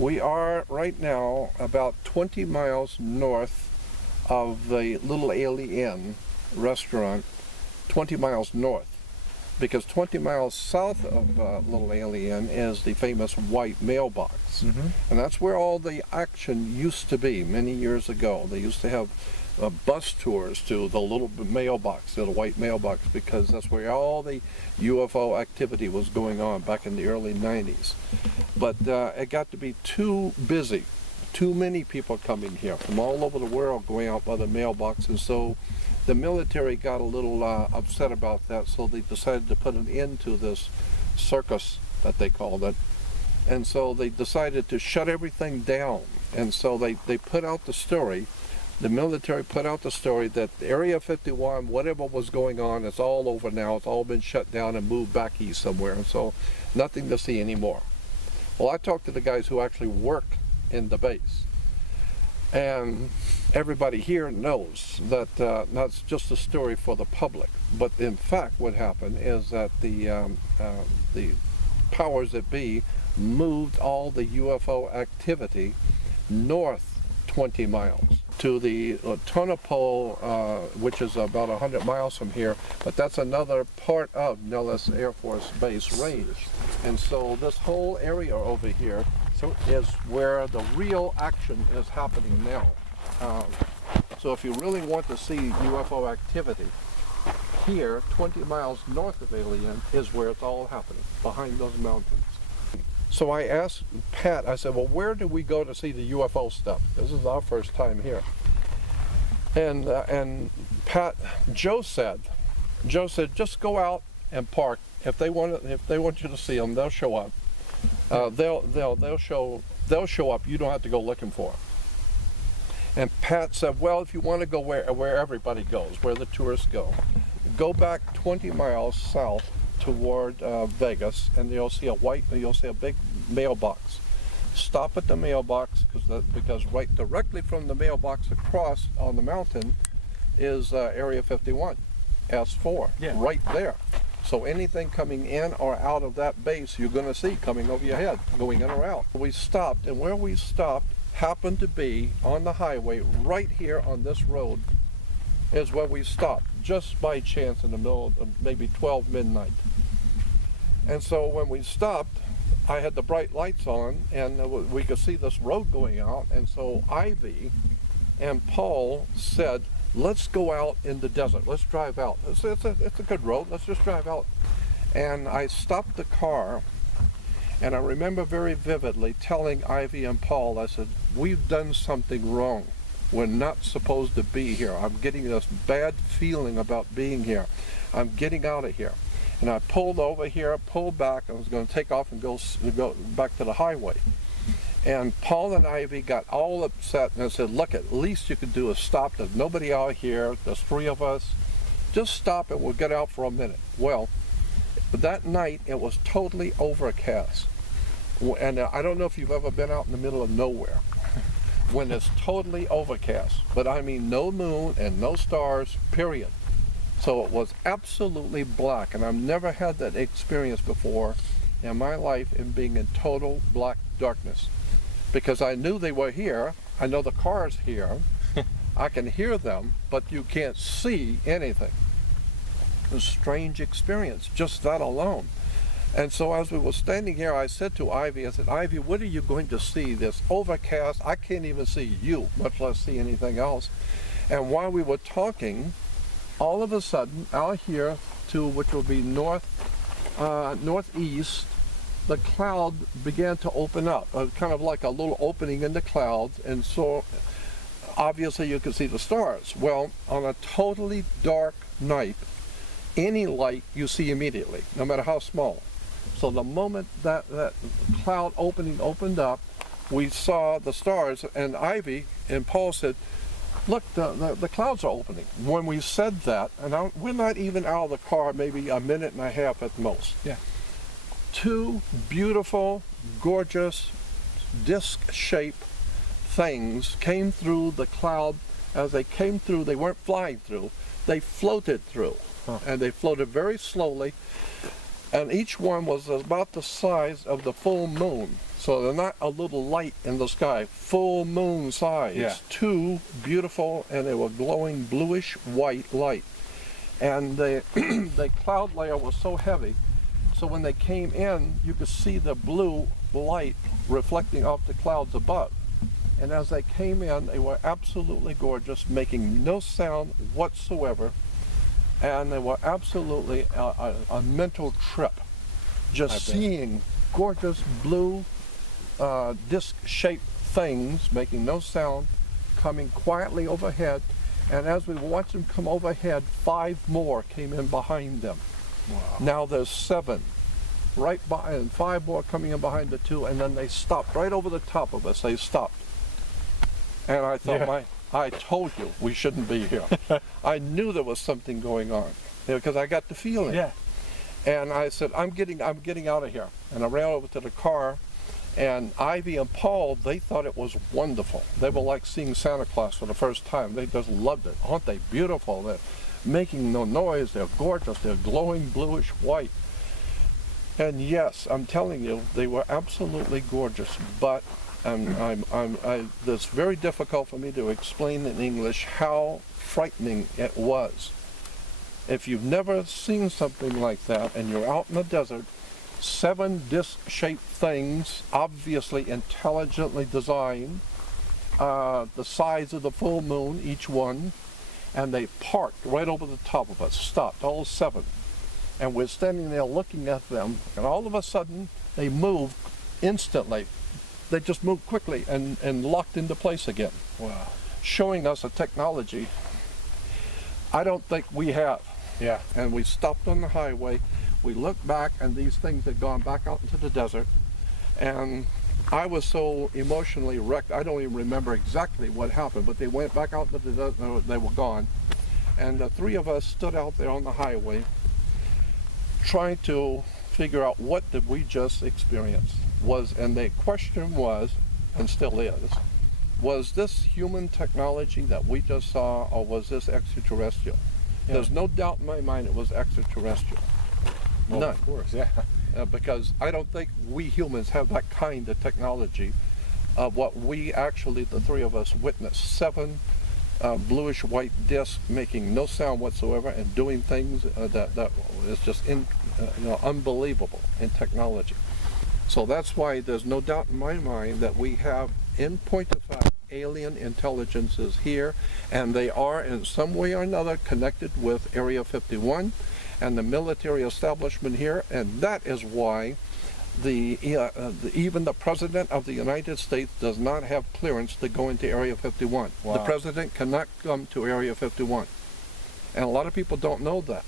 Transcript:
We are right now about 20 miles north of the Little Alien restaurant, 20 miles north, because 20 miles south of Little Alien is the famous white mailbox. And that's where all the action used to be many years ago. They used to have bus tours to the little mailbox, to the white mailbox, because that's where all the UFO activity was going on back in the early 90s. But it got to be too busy, too many people coming here from all over the world going out by the mailbox, and so the military got a little upset about that, so they decided to put an end to this circus that they called it. And so they decided to shut everything down, and so they put out the story. The military put out the story that Area 51, whatever was going on, it's all over now. It's all been shut down and moved back east somewhere, and so nothing to see anymore. Well, I talked to the guys who actually work in the base, and everybody here knows that that's just a story for the public. But in fact, what happened is that the powers that be moved all the UFO activity north 20 miles to the Tonopah, which is about 100 miles from here, but that's another part of Nellis Air Force Base range. And so this whole area over here is where the real action is happening now. So if you really want to see UFO activity, here, 20 miles north of Alien, is where it's all happening, behind those mountains. So I asked Pat, I said, well, where do we go to see the UFO stuff? This is our first time here. And Pat, Joe said, just go out and park. If they want you to see them, they'll show up. They'll show up. You don't have to go looking for them. And Pat said, well, if you want to go where everybody goes, where the tourists go back 20 miles south toward Vegas, and you'll see a big mailbox. Stop at the mailbox, because right directly from the mailbox across on the mountain is Area 51, S4, right there. So anything coming in or out of that base, you're going to see coming over your head, going in or out. We stopped, and where we stopped happened to be on the highway right here on this road is where we stopped, just by chance in the middle of maybe 12 midnight. And so when we stopped, I had the bright lights on, and we could see this road going out, and so Ivy and Paul said, let's go out in the desert, let's drive out. It's a good road, let's just drive out. And I stopped the car, and I remember very vividly telling Ivy and Paul, I said, we've done something wrong. We're not supposed to be here. I'm getting this bad feeling about being here. I'm getting out of here. And I pulled over here, pulled back. I was going to take off and go back to the highway. And Paul and Ivy got all upset, and I said, look, at least you could do is stop. There's nobody out here. There's 3 of us. Just stop and we'll get out for a minute. Well, that night it was totally overcast. And I don't know if you've ever been out in the middle of nowhere when it's totally overcast, but I mean no moon and no stars, period. So it was absolutely black, and I've never had that experience before in my life, in being in total black darkness. Because I knew they were here, I know the car's here, I can hear them, but you can't see anything. It was a strange experience, just that alone. And so as we were standing here, I said to Ivy, I said, Ivy, what are you going to see? This overcast, I can't even see you, much less see anything else. And while we were talking, all of a sudden, out here to which will be northeast, the cloud began to open up, kind of like a little opening in the clouds, and so obviously you could see the stars. Well, on a totally dark night, any light you see immediately, no matter how small. So the moment that cloud opened up, we saw the stars, and Ivy and Paul said, look, the clouds are opening. When we said that, and we're not even out of the car, maybe a minute and a half at most. Yeah. 2 beautiful, gorgeous, disc-shaped things came through the cloud. As they came through, they weren't flying through, they floated through. And they floated very slowly, and each one was about the size of the full moon. So they're not a little light in the sky, full moon size. Yeah. Two beautiful, and they were glowing bluish white light. And the cloud layer was so heavy, so when they came in, you could see the blue light reflecting off the clouds above. And as they came in, they were absolutely gorgeous, making no sound whatsoever. And they were absolutely a mental trip. Just seeing gorgeous blue disc-shaped things, making no sound, coming quietly overhead. And as we watched them come overhead, 5 more came in behind them. Wow. Now there's 7 right by, and 5 more coming in behind the 2, and then they stopped right over the top of us. They stopped. And I thought, I told you we shouldn't be here. I knew there was something going on because I got the feeling. Yeah. And I said, I'm getting out of here. And I ran over to the car, and Ivy and Paul, they thought it was wonderful. They were like seeing Santa Claus for the first time. They just loved it. Aren't they beautiful? They're making no noise. They're gorgeous. They're glowing bluish white. And yes, I'm telling you, they were absolutely gorgeous. But it's very difficult for me to explain in English how frightening it was. If you've never seen something like that and you're out in the desert, 7 disc-shaped things, obviously intelligently designed, the size of the full moon, each one, and they parked right over the top of us, stopped, all 7. And we're standing there looking at them, and all of a sudden, they moved instantly. They just moved quickly and locked into place again. Wow. Showing us a technology I don't think we have. Yeah. And we stopped on the highway. We looked back, and these things had gone back out into the desert. And I was so emotionally wrecked, I don't even remember exactly what happened, but they went back out into the desert, they were gone. And the 3 of us stood out there on the highway trying to figure out what did we just experience. And the question was, and still is, was this human technology that we just saw, or was this extraterrestrial? Yeah. There's no doubt in my mind it was extraterrestrial. Well, none. Of course, yeah. Because I don't think we humans have that kind of technology of what we actually, the 3 of us, witnessed. 7 bluish white discs making no sound whatsoever and doing things that is just unbelievable in technology. So that's why there's no doubt in my mind that we have, in point of fact, alien intelligences here, and they are in some way or another connected with Area 51 and the military establishment here, and that is why even the President of the United States does not have clearance to go into Area 51. Wow. The President cannot come to Area 51. And a lot of people don't know that.